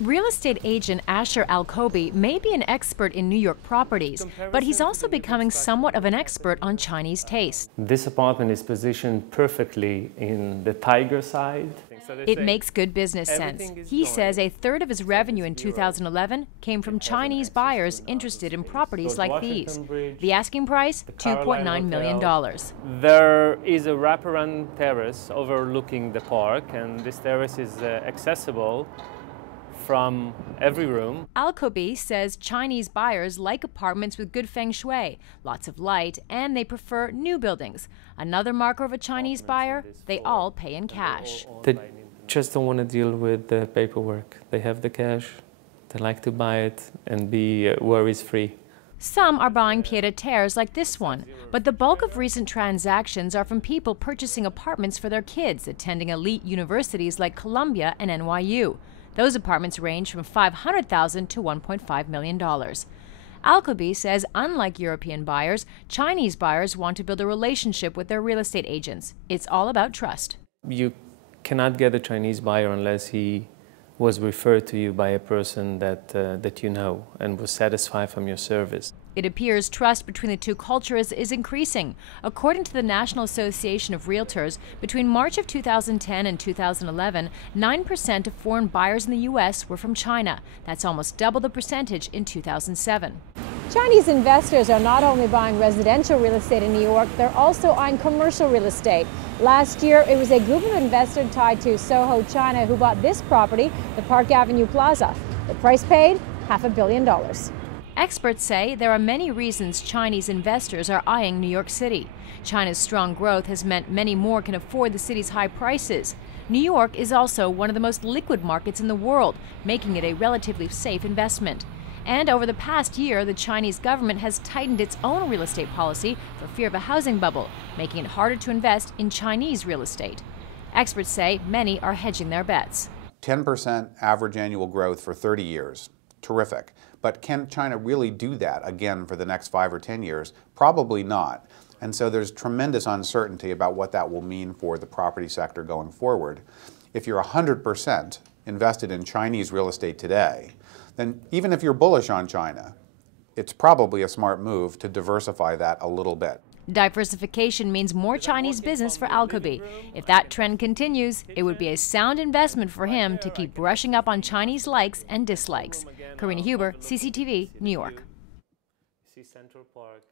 Real estate agent Asher Alcoby may be an expert in New York properties, but he's also becoming somewhat of an expert on Chinese taste. This apartment is positioned perfectly in the Tiger side. It makes good business sense. He says a third of his revenue in 2011 came from Chinese buyers interested in properties like these. The asking price, $2.9 million. There is a wraparound terrace overlooking the park, and this terrace is accessible from every room. Alcoby says Chinese buyers like apartments with good feng shui, lots of light, and they prefer new buildings. Another marker of a Chinese buyer, they all pay in cash. They just don't want to deal with the paperwork. They have the cash, they like to buy it and be worries-free. Some are buying pied-à-terres like this one, but the bulk of recent transactions are from people purchasing apartments for their kids attending elite universities like Columbia and NYU. Those apartments range from $500,000 to $1.5 million. Alcoby says unlike European buyers, Chinese buyers want to build a relationship with their real estate agents. It's all about trust. You cannot get a Chinese buyer unless he was referred to you by a person that you know and was satisfied from your service. It appears trust between the two cultures is increasing. According to the National Association of Realtors, between March of 2010 and 2011, 9% of foreign buyers in the U.S. were from China. That's almost double the percentage in 2007. Chinese investors are not only buying residential real estate in New York, they're also eyeing commercial real estate. Last year, it was a group of investors tied to Soho, China, who bought this property, the Park Avenue Plaza. The price paid, $500 million. Experts say there are many reasons Chinese investors are eyeing New York City. China's strong growth has meant many more can afford the city's high prices. New York is also one of the most liquid markets in the world, making it a relatively safe investment. And over the past year, the Chinese government has tightened its own real estate policy for fear of a housing bubble, making it harder to invest in Chinese real estate. Experts say many are hedging their bets. 10% average annual growth for 30 years. Terrific. But can China really do that again for the next 5 or 10 years? Probably not. And so there's tremendous uncertainty about what that will mean for the property sector going forward. If you're 100% invested in Chinese real estate today, then even if you're bullish on China, it's probably a smart move to diversify that a little bit. Diversification means more Chinese business for Alcoby. If that trend continues, it would be a sound investment for him to keep brushing up on Chinese likes and dislikes. Karina Huber, CCTV, New York. See Central Park.